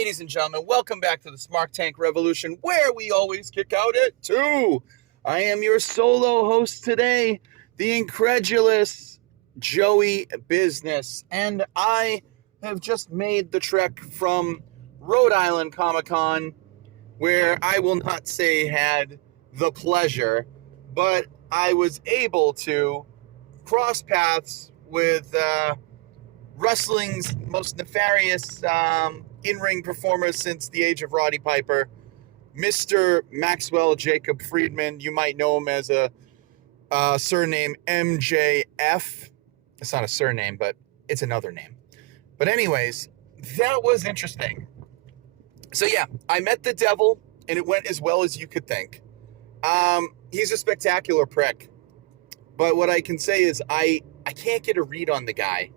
Ladies and gentlemen, welcome back to the SmarkTank Revolution, where we always kick out at 2. I am your solo host today, the incredulous Joey Business, and I have just made the trek from Rhode Island Comic-Con, where I will not say had the pleasure, but I was able to cross paths with wrestling's most nefarious in-ring performer since the age of Roddy Piper, Mr. Maxwell Jacob Friedman. You might know him as a surname MJF. It's not a surname, but it's another name. But anyways, that was interesting. So yeah, I met the devil, and it went as well as you could think. He's a spectacular prick. But what I can say is I can't get a read on the guy.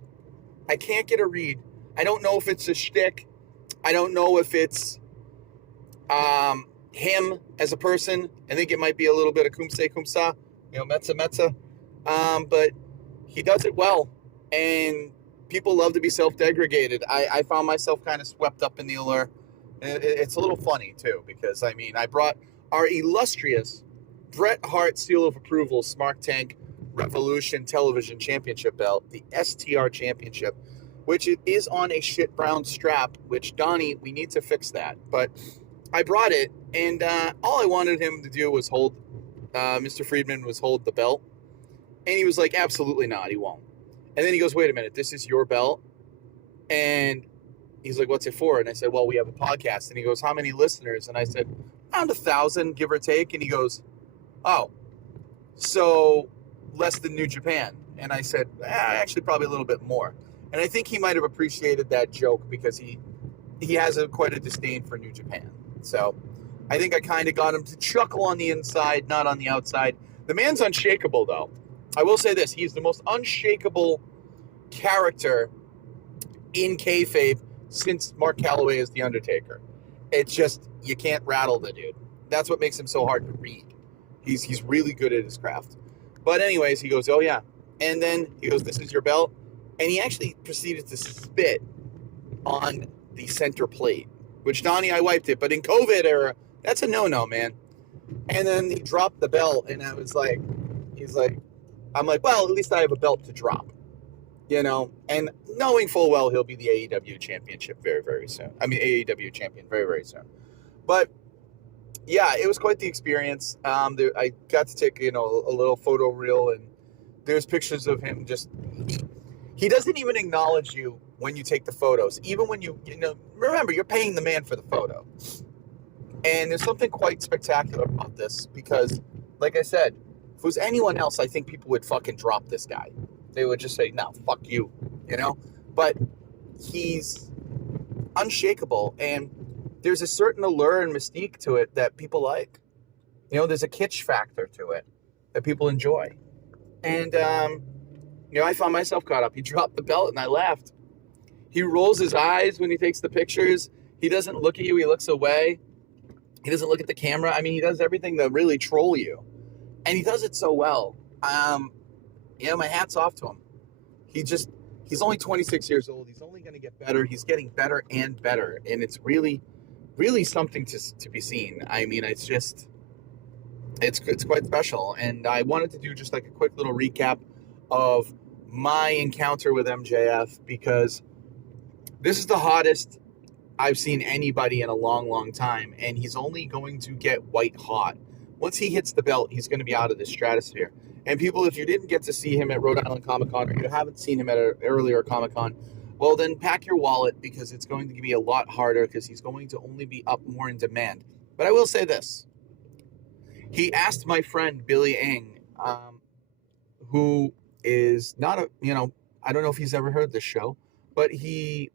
I can't get a read. I don't know if it's a shtick. I don't know if it's him as a person. I think it might be a little bit of kumse kumsa, metza. But he does it well. And people love to be self-degraded. I found myself kind of swept up in the allure. It's a little funny, too, because, I brought our illustrious Bret Hart Seal of Approval SmarkTank Revolution Television Championship belt, the STR Championship, which it is on a shit brown strap, which, Donnie, we need to fix that. But I brought it, and all I wanted him to do was Mr. Friedman was hold the belt. And he was like, absolutely not, he won't. And then he goes, wait a minute, this is your belt? And he's like, what's it for? And I said, well, we have a podcast. And he goes, how many listeners? And I said, around 1,000, give or take. And he goes, oh, so less than New Japan. And I said, actually probably a little bit more. And I think he might have appreciated that joke because he has quite a disdain for New Japan. So I think I kind of got him to chuckle on the inside, not on the outside. The man's unshakable, though. I will say this. He's the most unshakable character in kayfabe since Mark Calloway is The Undertaker. It's just, you can't rattle the dude. That's what makes him so hard to read. He's really good at his craft. But anyways, he goes, oh yeah. And then he goes, this is your belt. And he actually proceeded to spit on the center plate, which, Donnie, I wiped it. But in COVID era, that's a no-no, man. And then he dropped the belt, and I was like, I'm like, well, at least I have a belt to drop, and knowing full well he'll be the AEW championship very, very soon. AEW champion very, very soon. But yeah, it was quite the experience. I got to take, a little photo reel, and there's pictures of him just, he doesn't even acknowledge you when you take the photos. Even when remember, you're paying the man for the photo. And there's something quite spectacular about this because, like I said, if it was anyone else, I think people would fucking drop this guy. They would just say, no, fuck you, But he's unshakable, and there's a certain allure and mystique to it that people like. There's a kitsch factor to it that people enjoy. And, I found myself caught up. He dropped the belt, and I laughed. He rolls his eyes when he takes the pictures. He doesn't look at you. He looks away. He doesn't look at the camera. He does everything to really troll you. And he does it so well. My hat's off to him. He's only 26 years old. He's only going to get better. He's getting better and better. And it's really, really something to be seen. It's quite special. And I wanted to do just like a quick little recap of my encounter with MJF because this is the hottest I've seen anybody in a long, long time. And he's only going to get white hot. Once he hits the belt, he's going to be out of the stratosphere. And people, if you didn't get to see him at Rhode Island Comic-Con or you haven't seen him at an earlier Comic-Con, well, then pack your wallet because it's going to be a lot harder because he's going to only be up more in demand. But I will say this. He asked my friend Billy Ng, who is not I don't know if he's ever heard this show, but he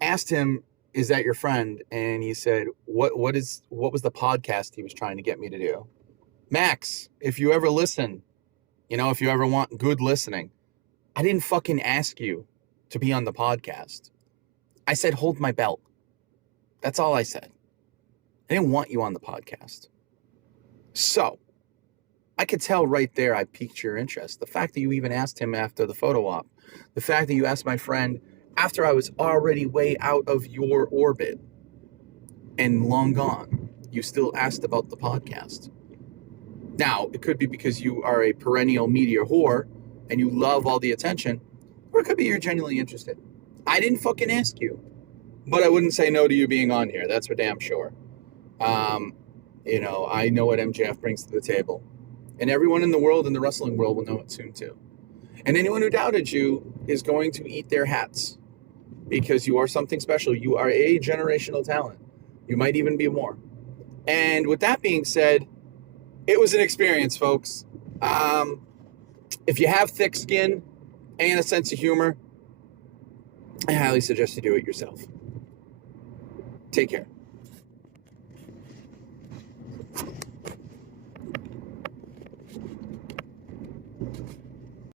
asked him, is that your friend? And he said, what was the podcast he was trying to get me to do? Max, if you ever listen, if you ever want good listening, I didn't fucking ask you to be on the podcast. I said, hold my belt. That's all I said. I didn't want you on the podcast. So I could tell right there I piqued your interest. The fact that you even asked him after the photo op, the fact that you asked my friend after I was already way out of your orbit and long gone, you still asked about the podcast. Now, it could be because you are a perennial media whore and you love all the attention, or it could be you're genuinely interested. I didn't fucking ask you, but I wouldn't say no to you being on here. That's for damn sure. I know what MJF brings to the table. And everyone in the world, in the wrestling world, will know it soon too. And anyone who doubted you is going to eat their hats because you are something special. You are a generational talent. You might even be more. And with that being said, it was an experience, folks. If you have thick skin and a sense of humor, I highly suggest you do it yourself. Take care.